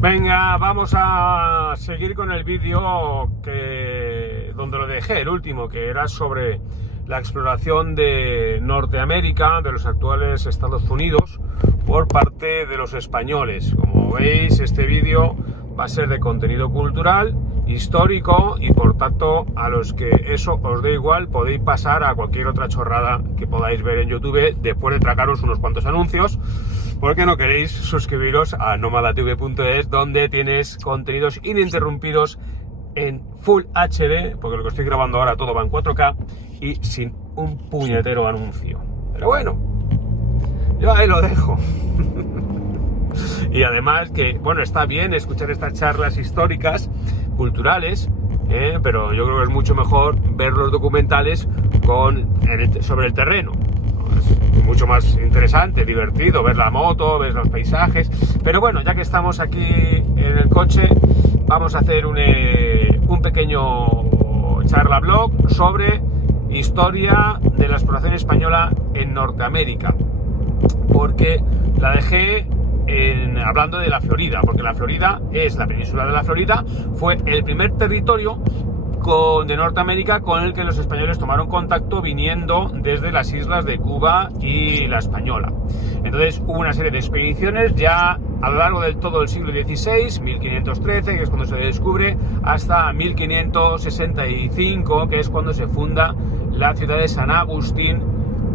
Venga, vamos a seguir con el vídeo donde lo dejé, el último, que era sobre la exploración de Norteamérica, de los actuales Estados Unidos, por parte de los españoles. Como veis, este vídeo va a ser de contenido cultural, histórico, y por tanto, a los que eso os dé igual, podéis pasar a cualquier otra chorrada que podáis ver en YouTube después de tracaros unos cuantos anuncios, porque no queréis suscribiros a nomadatv.es, donde tienes contenidos ininterrumpidos en Full HD, porque lo que estoy grabando ahora todo va en 4K y sin un puñetero anuncio. Pero bueno, yo ahí lo dejo. Y además que, bueno, está bien escuchar estas charlas históricas, culturales, pero yo creo que es mucho mejor ver los documentales sobre el terreno. Es mucho más interesante, divertido, ver la moto, ver los paisajes. Pero bueno, ya que estamos aquí en el coche, vamos a hacer un pequeño charla blog sobre historia de la exploración española en Norteamérica, porque la dejé hablando de la Florida, porque la Florida es la península de la Florida, fue el primer territorio de Norteamérica con el que los españoles tomaron contacto viniendo desde las islas de Cuba y la Española. Entonces hubo una serie de expediciones ya a lo largo del todo el siglo XVI, 1513, que es cuando se descubre, hasta 1565, que es cuando se funda la ciudad de San Agustín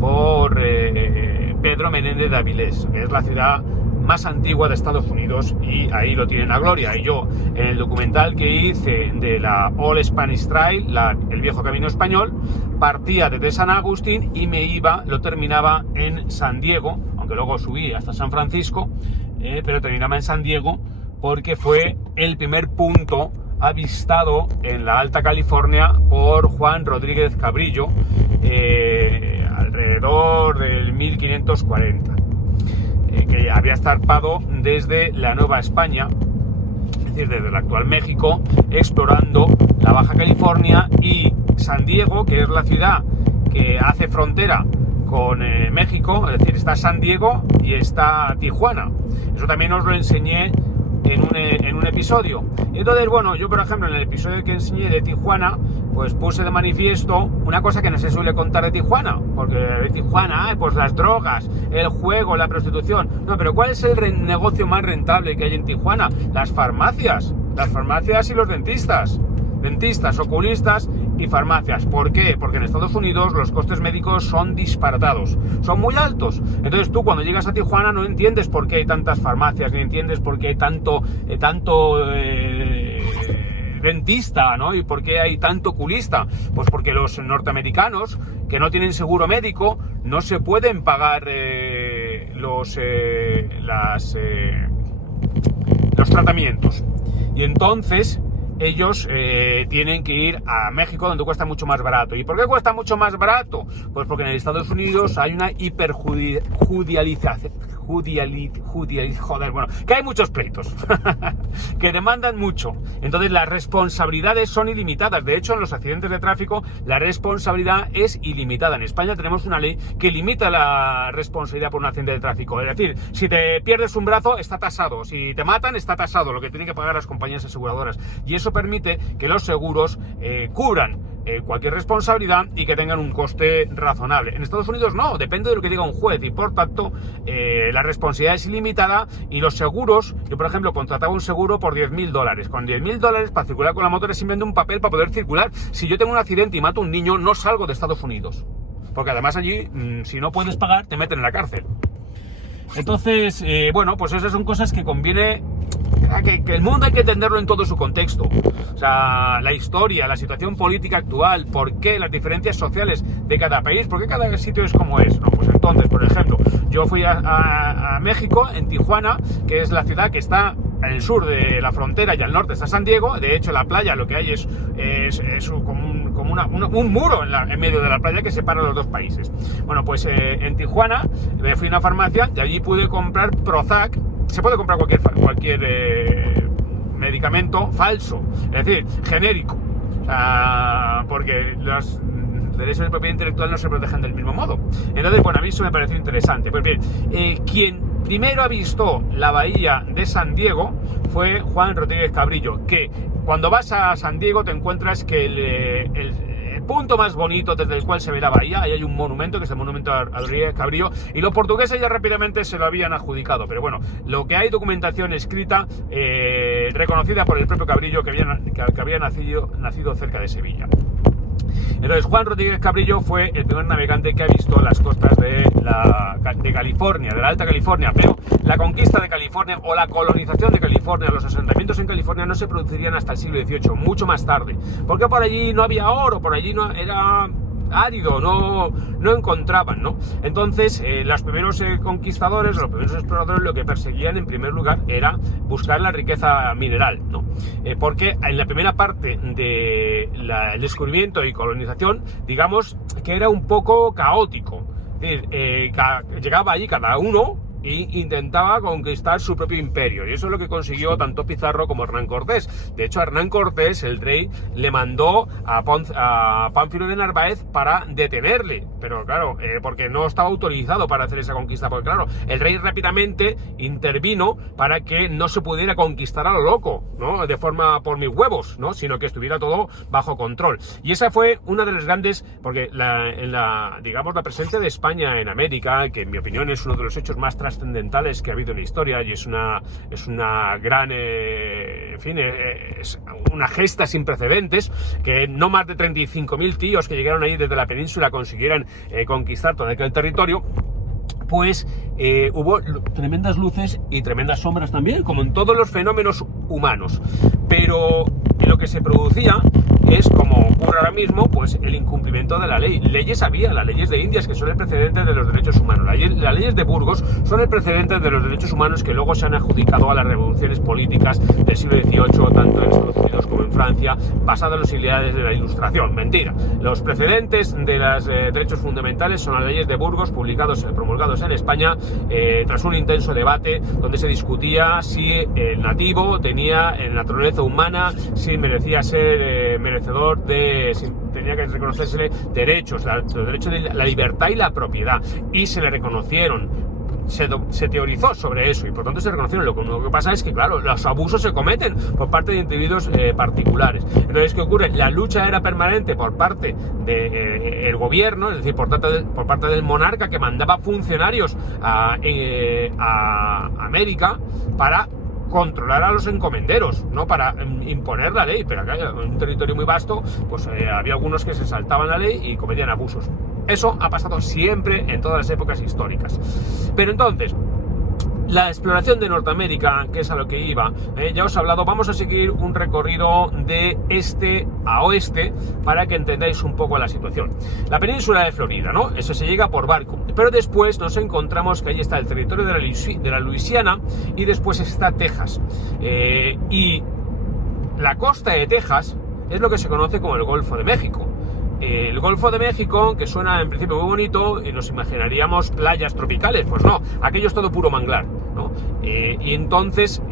por Pedro Menéndez de Avilés, que es la ciudad más antigua de Estados Unidos, y ahí lo tienen a gloria. Y yo, en el documental que hice de la All Spanish Trail, el viejo camino español, partía desde San Agustín y lo terminaba en San Diego, aunque luego subí hasta San Francisco, pero terminaba en San Diego porque fue el primer punto avistado en la Alta California por Juan Rodríguez Cabrillo, alrededor del 1540. Que había zarpado desde la Nueva España, es decir, desde el actual México, explorando la Baja California y San Diego, que es la ciudad que hace frontera con México. Es decir, está San Diego y está Tijuana. Eso también os lo enseñé en un episodio. Y entonces, bueno, yo por ejemplo en el episodio que enseñé de Tijuana, pues puse de manifiesto una cosa que no se suele contar de Tijuana, porque de Tijuana, pues las drogas, el juego, la prostitución. No, pero ¿cuál es el negocio más rentable que hay en Tijuana? Las farmacias y los dentistas, oculistas y farmacias. ¿Por qué? Porque en Estados Unidos los costes médicos son disparatados, son muy altos. Entonces tú, cuando llegas a Tijuana, no entiendes por qué hay tantas farmacias, ni entiendes por qué hay tanto dentista, ¿no? Y por qué hay tanto oculista. Pues porque los norteamericanos que no tienen seguro médico no se pueden pagar los tratamientos, y entonces ellos tienen que ir a México, donde cuesta mucho más barato. ¿Y por qué cuesta mucho más barato? Pues porque en Estados Unidos hay una que hay muchos pleitos que demandan mucho. Entonces las responsabilidades son ilimitadas. De hecho, en los accidentes de tráfico la responsabilidad es ilimitada. En España tenemos una ley que limita la responsabilidad por un accidente de tráfico. Es decir, si te pierdes un brazo, está tasado. Si te matan, está tasado, lo que tienen que pagar las compañías aseguradoras. Y eso permite que los seguros cubran cualquier responsabilidad y que tengan un coste razonable. En Estados Unidos no, depende de lo que diga un juez, y por tanto la responsabilidad es ilimitada. Y los seguros, yo por ejemplo contrataba un seguro por $10.000. Con $10.000 para circular con la moto es simplemente un papel para poder circular. Si yo tengo un accidente y mato a un niño, no salgo de Estados Unidos, porque además allí, si no puedes pagar, te meten en la cárcel. Entonces, bueno, pues esas son cosas que conviene que el mundo hay que entenderlo en todo su contexto. O sea, la historia, la situación política actual, por qué, las diferencias sociales de cada país, por qué cada sitio es como es, ¿no? Pues entonces, por ejemplo, yo fui a México, en Tijuana, que es la ciudad que está en el sur de la frontera, y al norte está San Diego. De hecho, la playa lo que hay es como un muro en medio de la playa que separa los dos países. Bueno, pues en Tijuana me fui a una farmacia y allí pude comprar Prozac. Se puede comprar cualquier medicamento falso, es decir, genérico, o sea, porque los derechos de propiedad intelectual no se protegen del mismo modo. Entonces, bueno, a mí eso me pareció interesante. Pues bien, quien primero avistó la bahía de San Diego fue Juan Rodríguez Cabrillo, que cuando vas a San Diego te encuentras que el punto más bonito desde el cual se ve la bahía, ahí hay un monumento que es el monumento a Rodríguez Cabrillo, y los portugueses ya rápidamente se lo habían adjudicado, pero bueno, lo que hay documentación escrita reconocida por el propio Cabrillo que había nacido cerca de Sevilla. Entonces Juan Rodríguez Cabrillo fue el primer navegante que ha visto las costas de California, de la Alta California, pero la conquista de California o la colonización de California, los asentamientos en California no se producirían hasta el siglo XVIII, mucho más tarde, porque por allí no había oro, por allí no era árido, no encontraban, ¿no? Entonces, los primeros conquistadores, los primeros exploradores, lo que perseguían en primer lugar era buscar la riqueza mineral, ¿no? Porque en la primera parte del descubrimiento y colonización, digamos que era un poco caótico. Es decir, llegaba allí cada uno e intentaba conquistar su propio imperio, y eso es lo que consiguió tanto Pizarro como Hernán Cortés. De hecho, a Hernán Cortés, el rey, le mandó a Pánfilo de Narváez para detenerle, pero claro, porque no estaba autorizado para hacer esa conquista, porque claro, el rey rápidamente intervino para que no se pudiera conquistar a lo loco, ¿no? De forma por mis huevos, ¿no? Sino que estuviera todo bajo control. Y esa fue una de las grandes, porque digamos, la presencia de España en América, que en mi opinión es uno de los hechos más trascendentales que ha habido en la historia, y es una gran, en fin, es una gesta sin precedentes, que no más de 35.000 tíos que llegaron ahí desde la península consiguieran conquistar todo aquel territorio. Pues hubo tremendas luces y tremendas sombras también, como en todos los fenómenos humanos, pero lo que se producía es, como ocurre ahora mismo, pues el incumplimiento de la ley. Leyes había, las leyes de Indias, que son el precedente de los derechos humanos. Las leyes de Burgos son el precedente de los derechos humanos que luego se han adjudicado a las revoluciones políticas del siglo XVIII, tanto en Estados Unidos como en Francia, basadas en los ideales de la Ilustración. Mentira. Los precedentes de los derechos fundamentales son las leyes de Burgos, promulgados en España, tras un intenso debate donde se discutía si el nativo tenía naturaleza humana, si merecía ser merecedor tenía que reconocérsele derechos, los derechos de la libertad y la propiedad, y se le reconocieron. Se teorizó sobre eso y por tanto se reconocieron. Lo que pasa es que, claro, los abusos se cometen por parte de individuos particulares. Entonces, ¿qué ocurre? La lucha era permanente por parte del gobierno, es decir, por parte del monarca, que mandaba funcionarios a América para controlar a los encomenderos, no para imponer la ley, pero acá en un territorio muy vasto, pues había algunos que se saltaban la ley y cometían abusos. Eso ha pasado siempre en todas las épocas históricas. Pero entonces, la exploración de Norteamérica, que es a lo que iba, ya os he hablado, vamos a seguir un recorrido de este a oeste para que entendáis un poco la situación. La península de Florida, ¿no? Eso se llega por barco, pero después nos encontramos que ahí está el territorio de la Luisiana y después está Texas. Y la costa de Texas es lo que se conoce como el Golfo de México. El Golfo de México, que suena en principio muy bonito, y nos imaginaríamos playas tropicales, pues no, aquello es todo puro manglar, ¿no? Y entonces,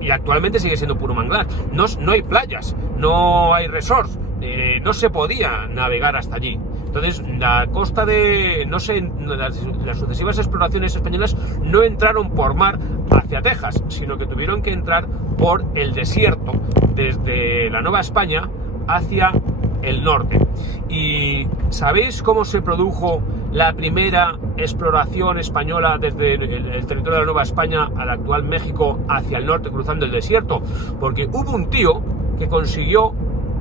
y actualmente sigue siendo puro manglar, no hay playas, no hay resorts, no se podía navegar hasta allí. Entonces, la costa las sucesivas exploraciones españolas no entraron por mar hacia Texas, sino que tuvieron que entrar por el desierto, desde la Nueva España hacia el norte. ¿Y sabéis cómo se produjo la primera exploración española desde el territorio de la Nueva España al actual México hacia el norte, cruzando el desierto? Porque hubo un tío que consiguió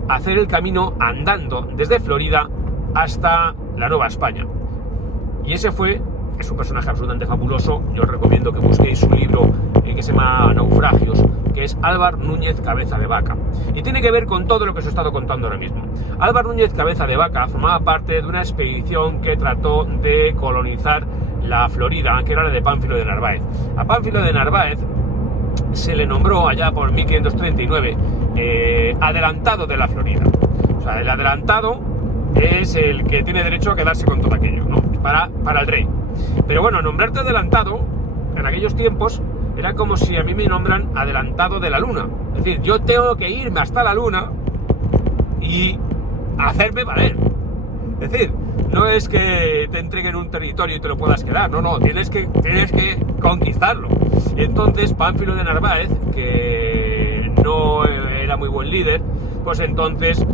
hacer el camino andando desde Florida hasta la Nueva España, y ese es un personaje absolutamente fabuloso. Yo os recomiendo que busquéis un libro que se llama Naufragios, que es Álvar Núñez Cabeza de Vaca, y tiene que ver con todo lo que os he estado contando ahora mismo. Álvar Núñez Cabeza de Vaca formaba parte de una expedición que trató de colonizar la Florida, que era la de Pánfilo de Narváez. A Pánfilo de Narváez se le nombró allá por 1539 adelantado de la Florida. O sea, el adelantado es el que tiene derecho a quedarse con todo aquello, ¿no? Para el rey. Pero bueno, nombrarte adelantado en aquellos tiempos era como si a mí me nombran adelantado de la luna. Es decir, yo tengo que irme hasta la luna y hacerme valer. Es decir, no es que te entreguen un territorio y te lo puedas quedar, no, tienes que conquistarlo. Y entonces Pánfilo de Narváez, que no era muy buen líder, pues entonces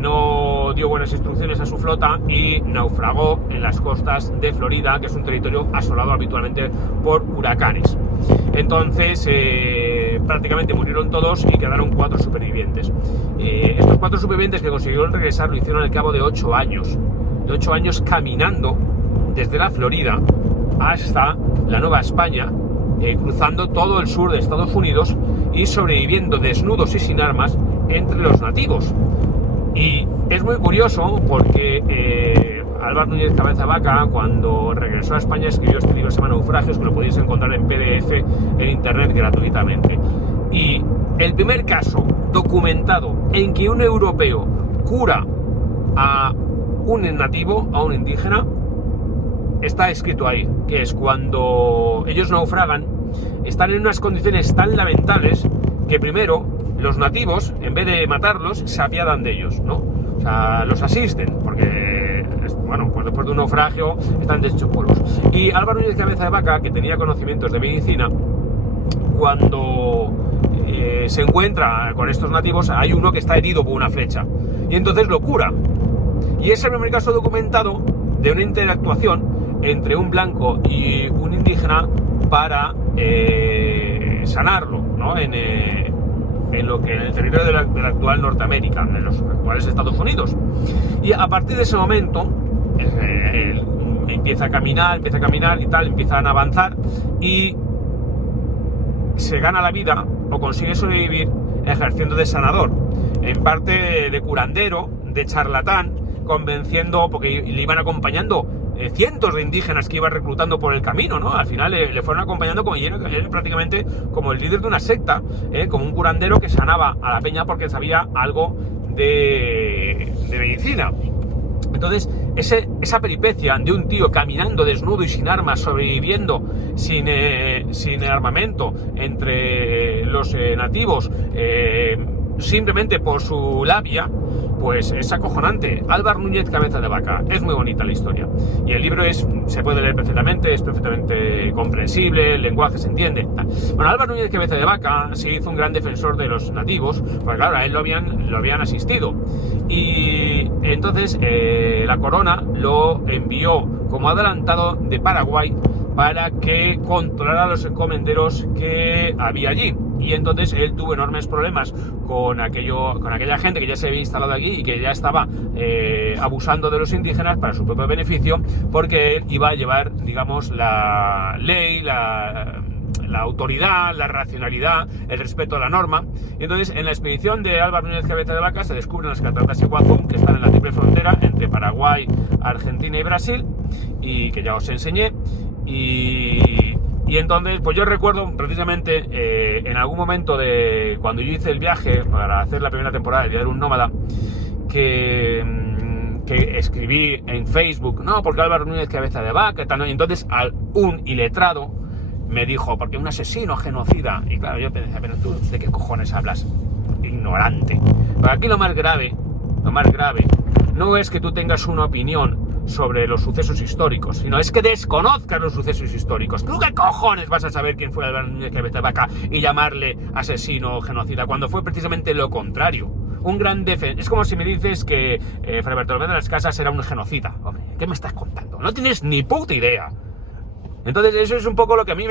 no dio buenas instrucciones a su flota y naufragó en las costas de Florida, que es un territorio asolado habitualmente por huracanes. Entonces prácticamente murieron todos y quedaron 4 supervivientes. Estos 4 supervivientes que consiguieron regresar lo hicieron al cabo de 8 años. De 8 años caminando desde la Florida hasta la Nueva España, cruzando todo el sur de Estados Unidos y sobreviviendo desnudos y sin armas entre los nativos. Y es muy curioso porque Álvar Núñez Cabeza de Vaca, cuando regresó a España, escribió este libro que se llama Naufragios, que lo podéis encontrar en PDF en internet gratuitamente. Y el primer caso documentado en que un europeo cura a un nativo, a un indígena, está escrito ahí, que es cuando ellos naufragan, están en unas condiciones tan lamentables que primero los nativos, en vez de matarlos, se apiadan de ellos, ¿no? O sea, los asisten, porque, bueno, pues después de un naufragio están deshechos polvos. Y Álvaro Núñez Cabeza de Vaca, que tenía conocimientos de medicina, cuando se encuentra con estos nativos, hay uno que está herido por una flecha, y entonces lo cura. Y es el primer caso documentado de una interactuación entre un blanco y un indígena para sanarlo, ¿no? En el territorio de la actual Norteamérica, en los actuales Estados Unidos. Y a partir de ese momento empieza a caminar y tal, empiezan a avanzar y se gana la vida o consigue sobrevivir ejerciendo de sanador, en parte de curandero, de charlatán, convenciendo, porque le iban acompañando cientos de indígenas que iba reclutando por el camino, ¿no? Al final le fueron acompañando como era prácticamente como el líder de una secta, como un curandero que sanaba a la peña porque sabía algo de medicina. Entonces, esa peripecia de un tío caminando desnudo y sin armas, sobreviviendo sin armamento entre los nativos, simplemente por su labia, pues es acojonante. Álvar Núñez Cabeza de Vaca, es muy bonita la historia. Y el libro se puede leer perfectamente, es perfectamente comprensible, el lenguaje se entiende. Bueno, Álvar Núñez Cabeza de Vaca se hizo un gran defensor de los nativos, porque claro, a él lo habían asistido. Y entonces la corona lo envió como adelantado de Paraguay para que controlara a los encomenderos que había allí. Y entonces él tuvo enormes problemas con aquella gente que ya se había instalado aquí y que ya estaba abusando de los indígenas para su propio beneficio, porque él iba a llevar, digamos, la ley, la autoridad, la racionalidad, el respeto a la norma. Y entonces en la expedición de Álvar Núñez Cabeza de Vaca se descubren las cataratas Iguazú, que están en la triple frontera entre Paraguay, Argentina y Brasil, y que ya os enseñé. Y entonces, pues yo recuerdo precisamente en algún momento de cuando yo hice el viaje para hacer la primera temporada de Diario de un Nómada, que escribí en Facebook, no, porque Álvaro Núñez Cabeza de Vaca y tal, ¿no? Y entonces un iletrado me dijo, porque un asesino genocida, y claro, yo pensé, pero tú, ¿de qué cojones hablas? Ignorante. Pero aquí lo más grave, no es que tú tengas una opinión sobre los sucesos históricos, sino es que desconozcas los sucesos históricos. ¿Tú qué cojones vas a saber quién fue Álvaro Núñez Cabeza de Vaca y llamarle asesino o genocida cuando fue precisamente lo contrario? Un gran defensor. Es como si me dices que Fray Bartolomé de las Casas era un genocida. Hombre, ¿qué me estás contando? No tienes ni puta idea. Entonces eso es un poco lo que a mí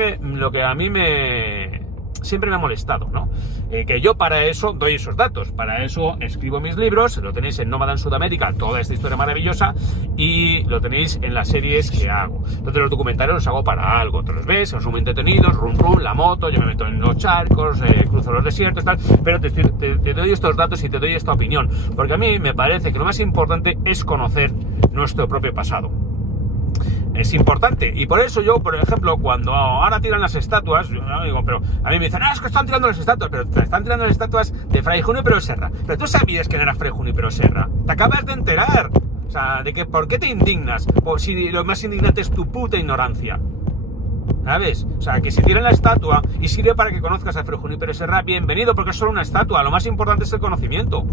siempre me ha molestado, ¿no? Que yo para eso doy esos datos, para eso escribo mis libros, lo tenéis en Nómada en Sudamérica, toda esta historia maravillosa, y lo tenéis en las series que hago. Entonces los documentales los hago para algo, te los ves, son muy entretenidos, rum, la moto, yo me meto en los charcos, cruzo los desiertos, tal, pero te doy estos datos y te doy esta opinión, porque a mí me parece que lo más importante es conocer nuestro propio pasado. Es importante, y por eso yo, por ejemplo, cuando ahora tiran las estatuas, yo digo, pero a mí me dicen, es que están tirando las estatuas, pero te están tirando las estatuas de Fray Junípero Serra. Pero tú sabías quién era Fray Junípero Serra, te acabas de enterar, o sea, de que ¿por qué te indignas? Pues si lo más indignante es tu puta ignorancia, ¿sabes? O sea, que si tiran la estatua y sirve para que conozcas a Fray Junípero Serra, bienvenido, porque es solo una estatua, lo más importante es el conocimiento.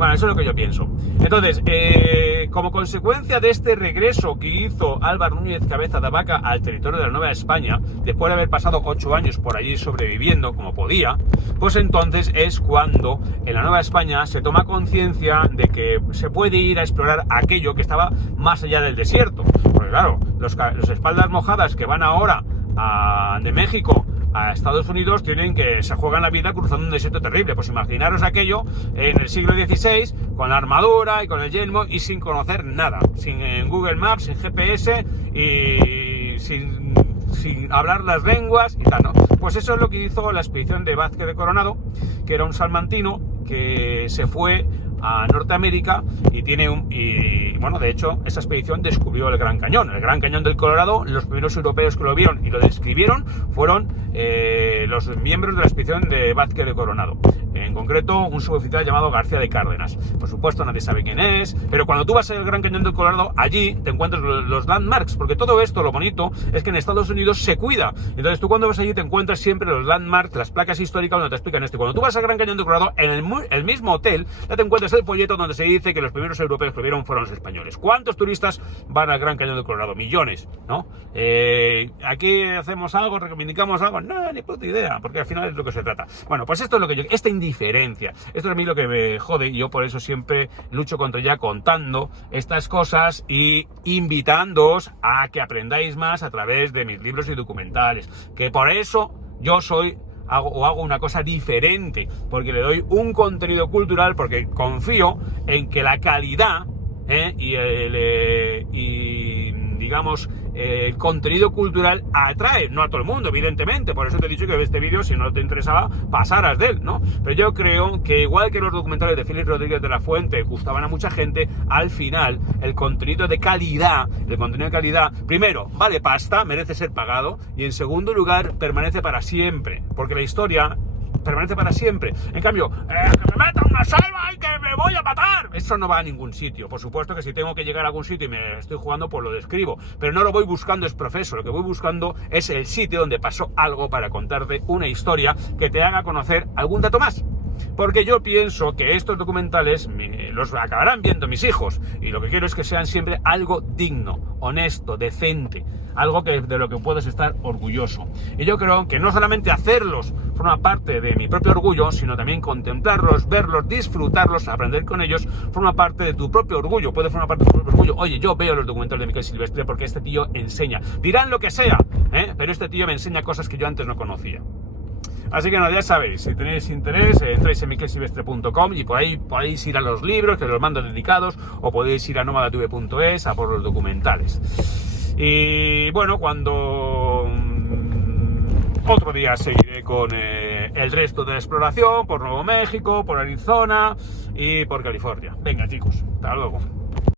Bueno, eso es lo que yo pienso. Entonces, como consecuencia de este regreso que hizo Álvaro Núñez Cabeza de Vaca al territorio de la Nueva España, después de haber pasado 8 años por allí sobreviviendo como podía, pues entonces es cuando en la Nueva España se toma conciencia de que se puede ir a explorar aquello que estaba más allá del desierto. Porque claro, los espaldas mojadas que van ahora de México a Estados Unidos se juegan la vida cruzando un desierto terrible. Pues imaginaros aquello en el siglo XVI, con la armadura y con el yelmo y sin conocer nada, sin Google Maps, sin GPS y sin hablar las lenguas y tal, ¿no? Pues eso es lo que hizo la expedición de Vázquez de Coronado, que era un salmantino que se fue a Norteamérica y bueno, de hecho, esa expedición descubrió el Gran Cañón del Colorado. Los primeros europeos que lo vieron y lo describieron fueron los miembros de la expedición de Vázquez de Coronado. En concreto, un suboficial llamado García de Cárdenas. Por supuesto, nadie sabe quién es, pero cuando tú vas al Gran Cañón del Colorado, allí te encuentras los landmarks, porque todo esto, lo bonito, es que en Estados Unidos se cuida. Entonces, tú cuando vas allí te encuentras siempre los landmarks, las placas históricas donde te explican esto. Y cuando tú vas al Gran Cañón del Colorado, en el mismo hotel, ya te encuentras el folleto donde se dice que los primeros europeos que lo vieron fueron los españoles. ¿Cuántos turistas van al Gran Cañón del Colorado? Millones, ¿no? ¿Aquí hacemos algo, reivindicamos algo? No, ni puta idea, porque al final es lo que se trata. Bueno, pues esto es lo que esta indiferencia, esto es a mí lo que me jode, y yo por eso siempre lucho contra ella contando estas cosas y invitándoos a que aprendáis más a través de mis libros y documentales, que por eso yo hago una cosa diferente, porque le doy un contenido cultural, porque confío en que la calidad el contenido cultural atrae, no a todo el mundo, evidentemente. Por eso te he dicho que este vídeo, si no te interesaba, pasaras de él, ¿no? Pero yo creo que igual que los documentales de Félix Rodríguez de la Fuente gustaban a mucha gente, al final el contenido de calidad, primero, vale pasta, merece ser pagado, y en segundo lugar, permanece para siempre, porque la historia permanece para siempre. En cambio, que me metan una salva y que me voy a matar, eso no va a ningún sitio. Por supuesto que si tengo que llegar a algún sitio y me estoy jugando, pues lo describo, pero no lo voy buscando es profeso. Lo que voy buscando es el sitio donde pasó algo, para contarte una historia que te haga conocer algún dato más. Porque yo pienso que estos documentales los acabarán viendo mis hijos, y lo que quiero es que sean siempre algo digno, honesto, decente, algo de lo que puedes estar orgulloso. Y yo creo que no solamente hacerlos forma parte de mi propio orgullo, sino también contemplarlos, verlos, disfrutarlos, aprender con ellos, forma parte de tu propio orgullo, puede formar parte de tu propio orgullo. Oye, yo veo los documentales de Miquel Silvestre porque este tío enseña. Dirán lo que sea, pero este tío me enseña cosas que yo antes no conocía. Así que nada, ya sabéis, si tenéis interés, entráis en miquelsilvestre.com y por ahí podéis ir a los libros, que los mando dedicados, o podéis ir a nomadatv.es a por los documentales. Y bueno, otro día seguiré con el resto de la exploración por Nuevo México, por Arizona y por California. Venga, chicos, hasta luego.